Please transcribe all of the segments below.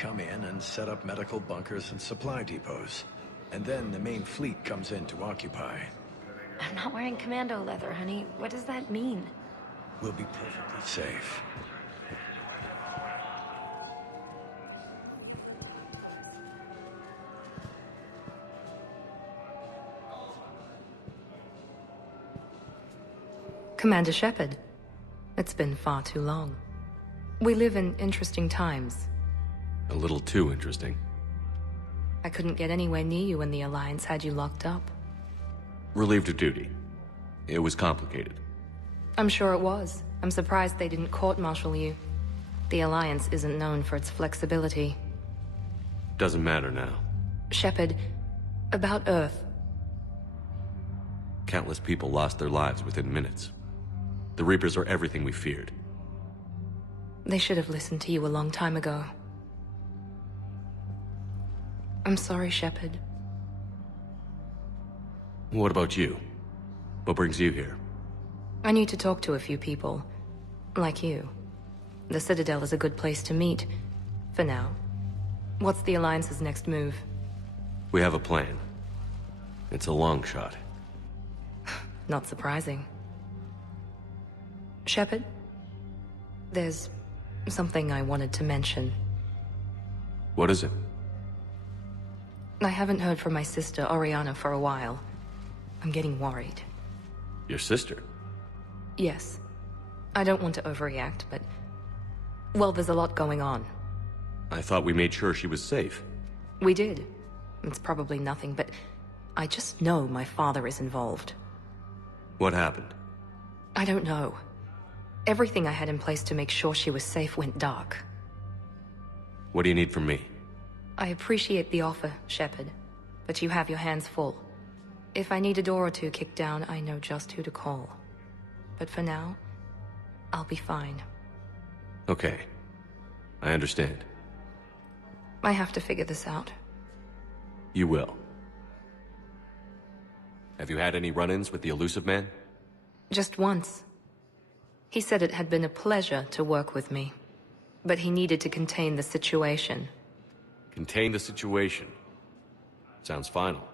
come in and set up medical bunkers and supply depots. And then the main fleet comes in to occupy. I'm not wearing commando leather, honey. What does that mean? We'll be perfectly safe. Commander Shepard. It's been far too long. We live in interesting times. A little too interesting. I couldn't get anywhere near you when the Alliance had you locked up. Relieved of duty. It was complicated. I'm sure it was. I'm surprised they didn't court-martial you. The Alliance isn't known for its flexibility. Doesn't matter now. Shepard, about Earth. Countless people lost their lives within minutes. The Reapers are everything we feared. They should have listened to you a long time ago. I'm sorry, Shepard. What about you? What brings you here? I need to talk to a few people. Like you. The Citadel is a good place to meet. For now. What's the Alliance's next move? We have a plan. It's a long shot. Not surprising. Shepard? There's something I wanted to mention. What is it? I haven't heard from my sister, Oriana, for a while. I'm getting worried. Your sister? Yes. I don't want to overreact, but... well, there's a lot going on. I thought we made sure she was safe. We did. It's probably nothing, but... I just know my father is involved. What happened? I don't know. Everything I had in place to make sure she was safe went dark. What do you need from me? I appreciate the offer, Shepard, but you have your hands full. If I need a door or two kicked down, I know just who to call. But for now, I'll be fine. Okay. I understand. I have to figure this out. You will. Have you had any run-ins with the Elusive Man? Just once. He said it had been a pleasure to work with me, but he needed to contain the situation. Contain the situation. Sounds final.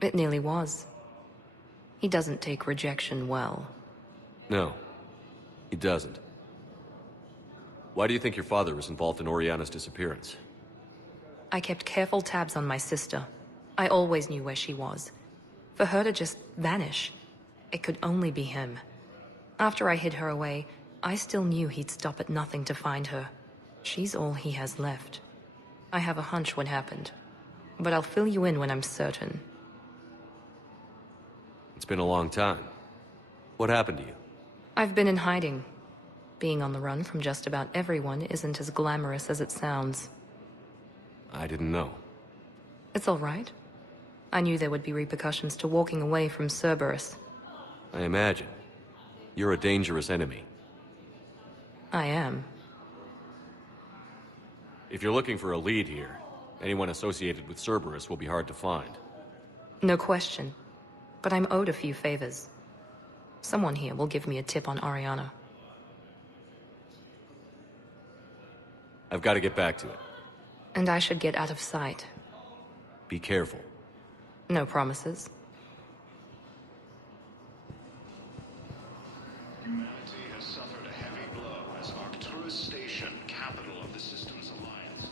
It nearly was. He doesn't take rejection well. No, he doesn't. Why do you think your father was involved in Oriana's disappearance? I kept careful tabs on my sister. I always knew where she was. For her to just vanish, it could only be him. After I hid her away, I still knew he'd stop at nothing to find her. She's all he has left. I have a hunch what happened, but I'll fill you in when I'm certain. It's been a long time. What happened to you? I've been in hiding. Being on the run from just about everyone isn't as glamorous as it sounds. I didn't know. It's all right. I knew there would be repercussions to walking away from Cerberus. I imagine. You're a dangerous enemy. I am. If you're looking for a lead here, anyone associated with Cerberus will be hard to find. No question. But I'm owed a few favors. Someone here will give me a tip on Oriana. I've got to get back to it. And I should get out of sight. Be careful. No promises. Humanity has suffered a heavy blow as Arcturus Station, capital of the system's alliance.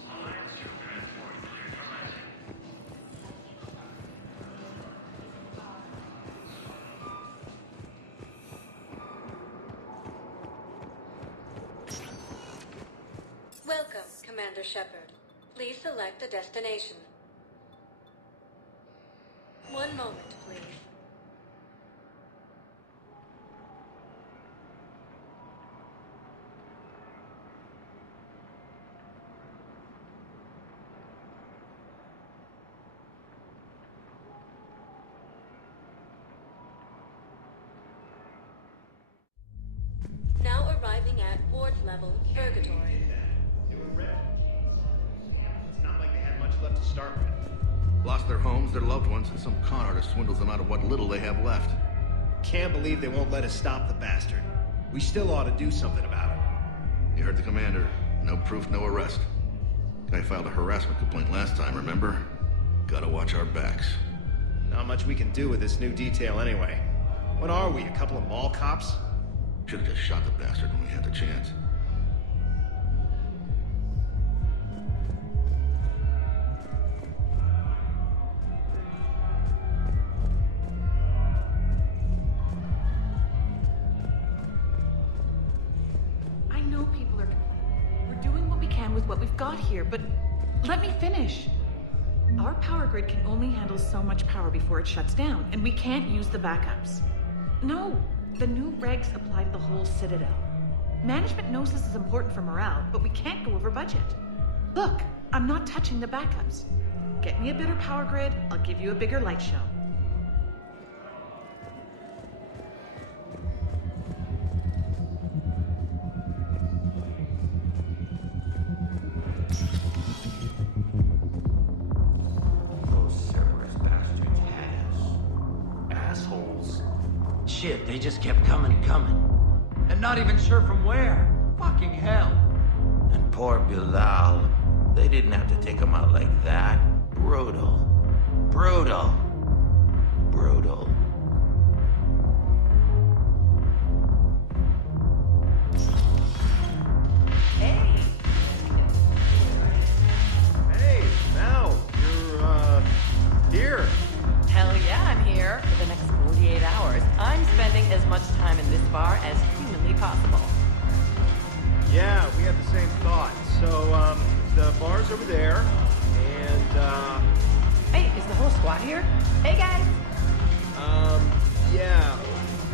Welcome, Commander Shepard. Please select a destination. One moment, please. Now arriving at ward level Purgatory. They were refugees. It's not like they had much left to start with. Lost their homes, their loved ones, and some con artist swindles them out of what little they have left. Can't believe they won't let us stop the bastard. We still ought to do something about it. You heard the commander. No proof, no arrest. I filed a harassment complaint last time, remember? Gotta watch our backs. Not much we can do with this new detail anyway. What are we, a couple of mall cops? Should've just shot the bastard when we had the chance. I know people are... We're doing what we can with what we've got here, but let me finish. Our power grid can only handle so much power before it shuts down, and we can't use the backups. No, the new regs apply to the whole Citadel. Management knows this is important for morale, but we can't go over budget. Look, I'm not touching the backups. Get me a better power grid, I'll give you a bigger light show. Shit, they just kept coming. And not even sure from where. Fucking hell. And poor Bilal. They didn't have to take him out like that. Brutal. Hey! Hey, Mal, you're, here. Hell yeah, I'm here. For the next 48 hours, I'm spending as much time in this bar as humanly possible. Yeah, we had the same thought. So, the bar's over there, and, Hey, is the whole squad here? Hey, guys! yeah,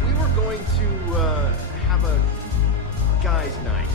we were going to, have a guys' night.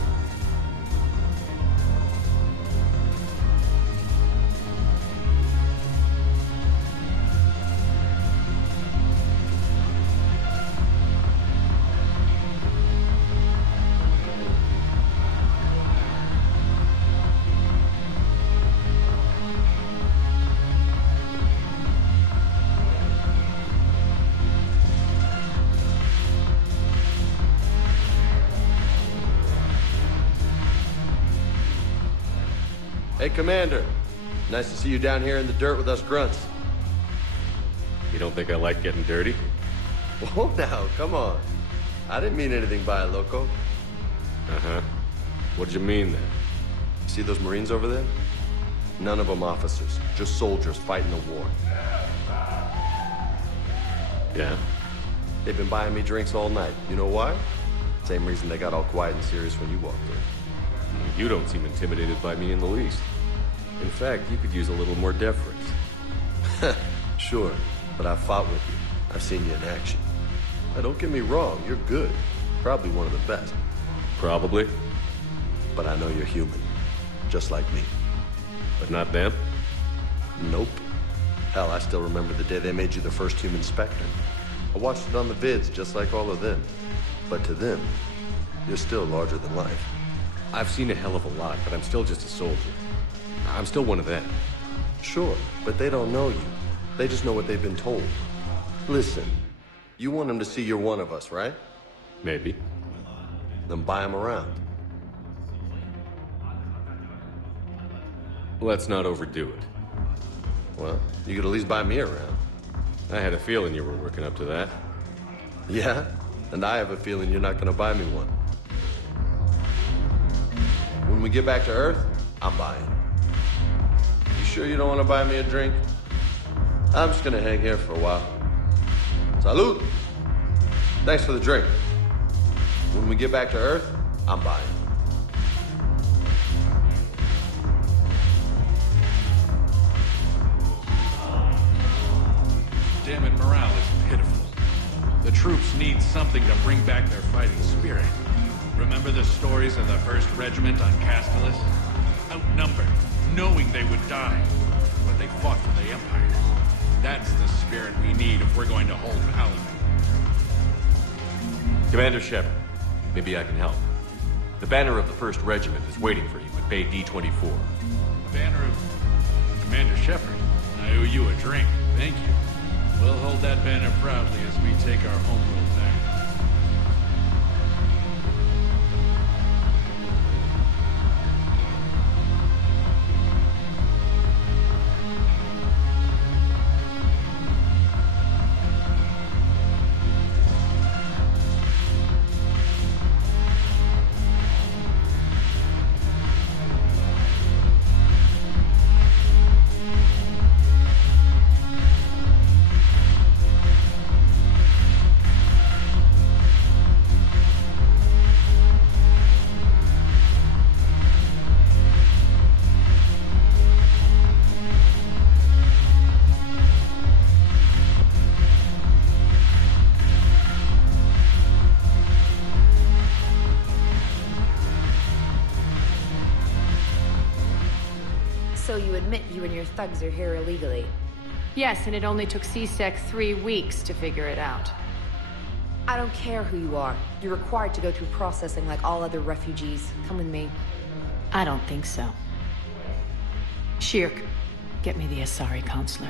Hey, Commander. Nice to see you down here in the dirt with us grunts. You don't think I like getting dirty? Whoa now, come on. I didn't mean anything by it, loco. Uh-huh. What did you mean then? See those Marines over there? None of them officers, just soldiers fighting a war. Yeah? They've been buying me drinks all night. You know why? Same reason they got all quiet and serious when you walked in. You don't seem intimidated by me in the least. In fact, you could use a little more deference. Sure, but I've fought with you. I've seen you in action. Now, don't get me wrong, you're good. Probably one of the best. Probably. But I know you're human. Just like me. But not them? Nope. Hell, I still remember the day they made you the first human Spectre. I watched it on the vids, just like all of them. But to them, you're still larger than life. I've seen a hell of a lot, but I'm still just a soldier. I'm still one of them. Sure, but they don't know you. They just know what they've been told. Listen, you want them to see you're one of us, right? Maybe. Then buy them around. Let's not overdo it. Well, you could at least buy me around. I had a feeling you were working up to that. Yeah? And I have a feeling you're not gonna buy me one. When we get back to Earth, I'm buying. You sure you don't want to buy me a drink? I'm just gonna hang here for a while. Salud! Thanks for the drink. When we get back to Earth, I'm buying. Damn it, morale is pitiful. The troops need something to bring back their fighting spirit. Remember the stories of the 1st Regiment on Castellus? Outnumbered, knowing they would die, but they fought for the Empire. That's the spirit we need if we're going to hold Paladin. Commander Shepard, maybe I can help. The banner of the 1st Regiment is waiting for you at Bay D-24. Banner of Commander Shepard? I owe you a drink. Thank you. We'll hold that banner proudly as we take our homeworld back. So you admit you and your thugs are here illegally? Yes, and it only took CSEC 3 weeks to figure it out. I don't care who you are. You're required to go through processing like all other refugees. Come with me. I don't think so. Shirk, get me the Asari consular.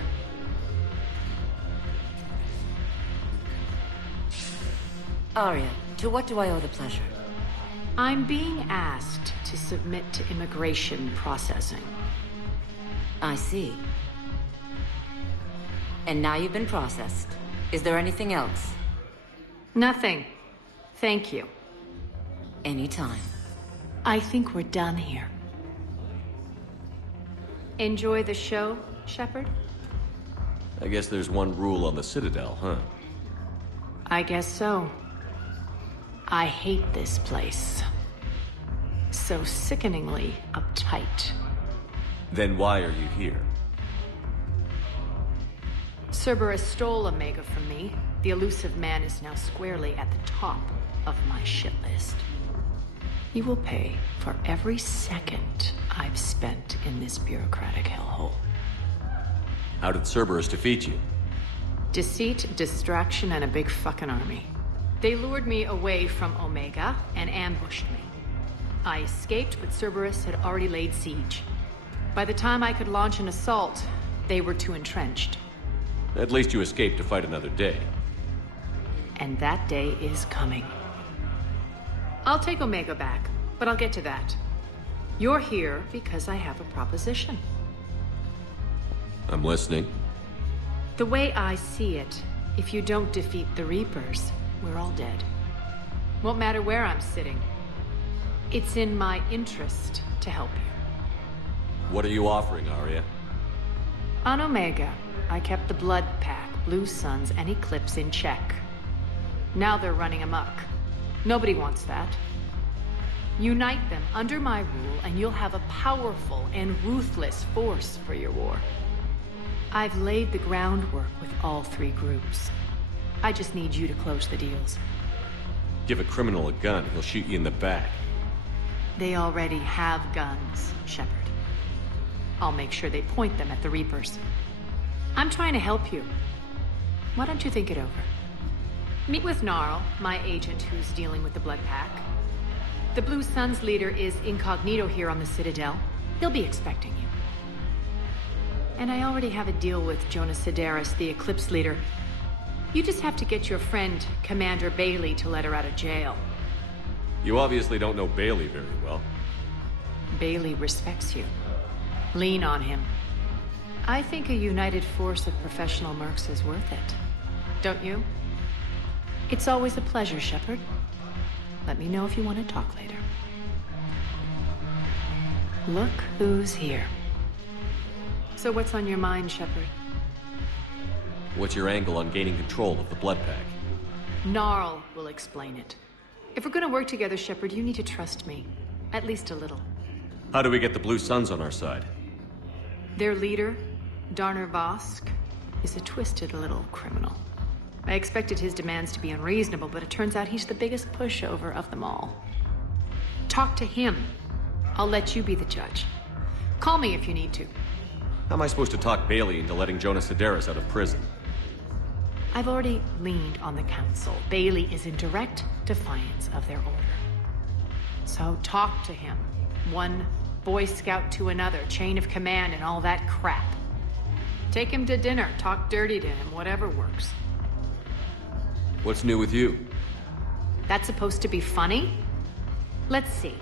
Arya, to what do I owe the pleasure? I'm being asked to submit to immigration processing. I see. And now you've been processed. Is there anything else? Nothing. Thank you. Anytime. I think we're done here. Enjoy the show, Shepard? I guess there's one rule on the Citadel, huh? I guess so. I hate this place. So sickeningly uptight. Then why are you here? Cerberus stole Omega from me. The elusive man is now squarely at the top of my shit list. He will pay for every second I've spent in this bureaucratic hellhole. How did Cerberus defeat you? Deceit, distraction, and a big fucking army. They lured me away from Omega and ambushed me. I escaped, but Cerberus had already laid siege. By the time I could launch an assault, they were too entrenched. At least you escaped to fight another day. And that day is coming. I'll take Omega back, but I'll get to that. You're here because I have a proposition. I'm listening. The way I see it, if you don't defeat the Reapers, we're all dead. Won't matter where I'm sitting. It's in my interest to help you. What are you offering, Arya? On Omega, I kept the Blood Pack, Blue Suns, and Eclipse in check. Now they're running amok. Nobody wants that. Unite them under my rule, and you'll have a powerful and ruthless force for your war. I've laid the groundwork with all 3 groups. I just need you to close the deals. Give a criminal a gun, he'll shoot you in the back. They already have guns, Shepard. I'll make sure they point them at the Reapers. I'm trying to help you. Why don't you think it over? Meet with Gnarl, my agent who's dealing with the Blood Pack. The Blue Suns leader is incognito here on the Citadel. He'll be expecting you. And I already have a deal with Jonas Sidaris, the Eclipse leader. You just have to get your friend, Commander Bailey, to let her out of jail. You obviously don't know Bailey very well. Bailey respects you. Lean on him. I think a united force of professional mercs is worth it. Don't you? It's always a pleasure, Shepard. Let me know if you want to talk later. Look who's here. So what's on your mind, Shepard? What's your angle on gaining control of the Blood Pack? Gnarl will explain it. If we're gonna work together, Shepard, you need to trust me. At least a little. How do we get the Blue Suns on our side? Their leader, Darner Vosk, is a twisted little criminal. I expected his demands to be unreasonable, but it turns out he's the biggest pushover of them all. Talk to him. I'll let you be the judge. Call me if you need to. How am I supposed to talk Bailey into letting Jonas Sidaris out of prison? I've already leaned on the council. Bailey is in direct defiance of their order. So talk to him. One Boy Scout to another, chain of command and all that crap. Take him to dinner, talk dirty to him, whatever works. What's new with you? That's supposed to be funny? Let's see.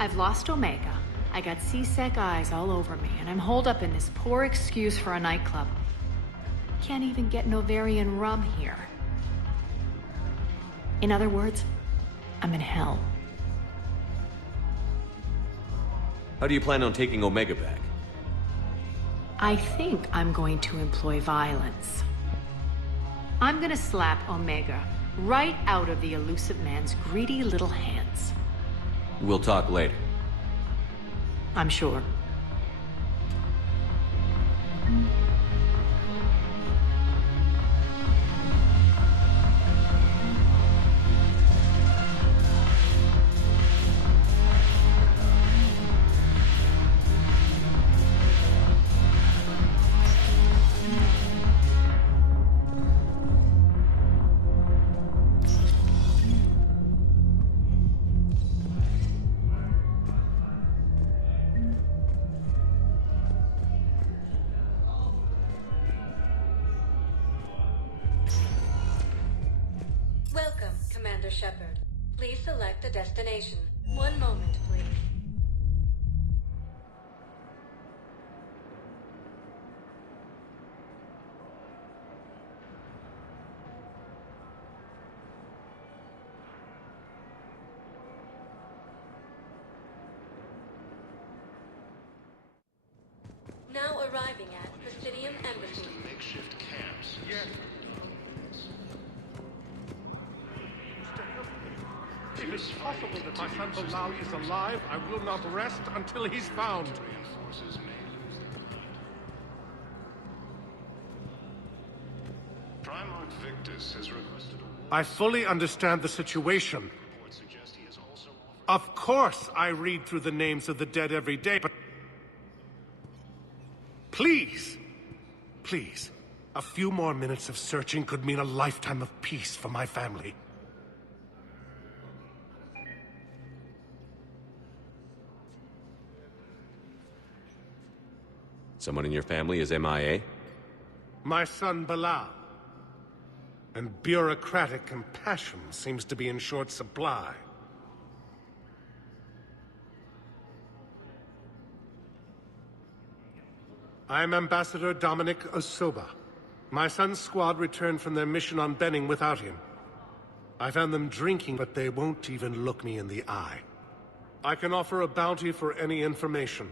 I've lost Omega. I got CSEC eyes all over me, and I'm holed up in this poor excuse for a nightclub. Can't even get Novarian rum here. In other words, I'm in hell. How do you plan on taking Omega back? I think I'm going to employ violence. I'm gonna slap Omega right out of the elusive man's greedy little hands. We'll talk later. I'm sure. Commander Shepard. Please select a destination. One moment, please. Now arriving at Presidium Embassy. Makeshift camps. Yes. If it's possible that my son Bilal is alive, I will not rest until he's found. Primarch Victus has requested I fully understand the situation. Of course I read through the names of the dead every day, but... Please! Please. A few more minutes of searching could mean a lifetime of peace for my family. Someone in your family is MIA? My son Bilal. And bureaucratic compassion seems to be in short supply. I'm Ambassador Dominic Osoba. My son's squad returned from their mission on Benning without him. I found them drinking, but they won't even look me in the eye. I can offer a bounty for any information.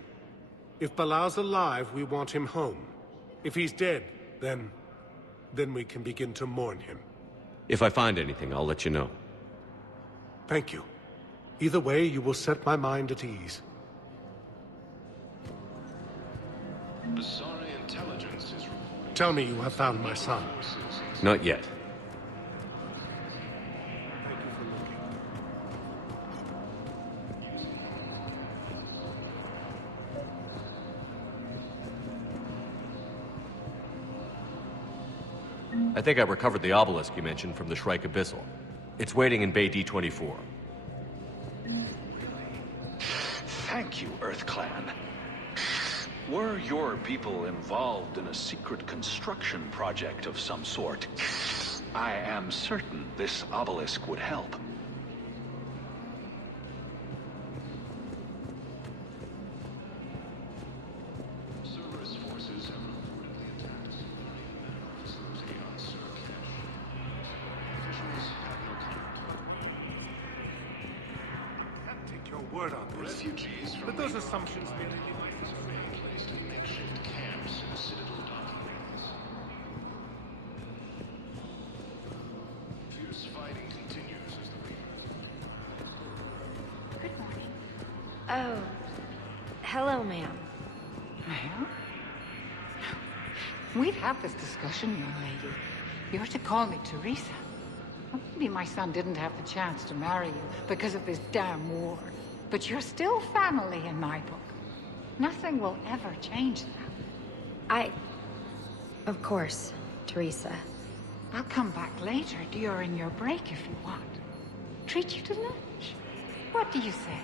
If Bilal's alive, we want him home. If he's dead, then we can begin to mourn him. If I find anything, I'll let you know. Thank you. Either way, you will set my mind at ease. Basari intelligence is reporting. Tell me you have found my son. Not yet. I think I recovered the obelisk you mentioned from the Shrike Abyssal. It's waiting in Bay D-24. Thank you, Earth Clan. Were your people involved in a secret construction project of some sort, I am certain this obelisk would help. Cerberus forces have reportedly attacked a supply facility on Surcash. Officials have no comment. I can't take your word on this. Refugees from But those assumptions made placed in makeshift camps in the Citadel docking bays. Fierce fighting continues as the Good morning. Oh. Hello, ma'am. Ma'am? We've had this discussion, young lady. You're to call me Teresa. Maybe my son didn't have the chance to marry you because of this damn war. But you're still family in my book. Nothing will ever change that. Of course, Teresa. I'll come back later during your break if you want. Treat you to lunch. What do you say?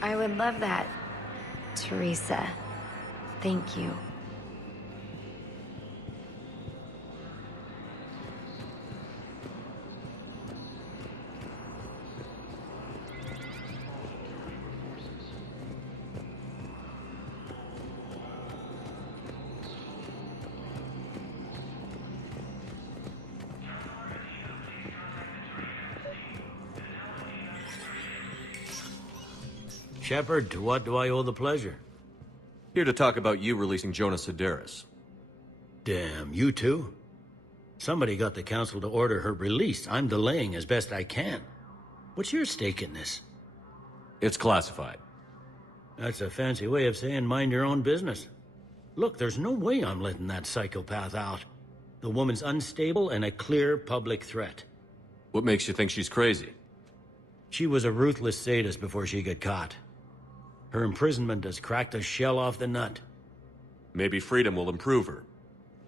I would love that, Teresa. Thank you. Shepard, to what do I owe the pleasure? Here to talk about you releasing Jonas Sedaris. Damn, you too? Somebody got the council to order her release. I'm delaying as best I can. What's your stake in this? It's classified. That's a fancy way of saying mind your own business. Look, there's no way I'm letting that psychopath out. The woman's unstable and a clear public threat. What makes you think she's crazy? She was a ruthless sadist before she got caught. Her imprisonment has cracked the shell off the nut. Maybe freedom will improve her.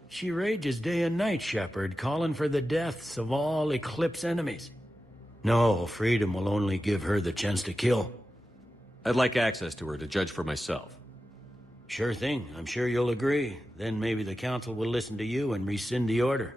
She rages day and night, Shepard, calling for the deaths of all Eclipse enemies. No, freedom will only give her the chance to kill. I'd like access to her to judge for myself. Sure thing. I'm sure you'll agree. Then maybe the council will listen to you and rescind the order.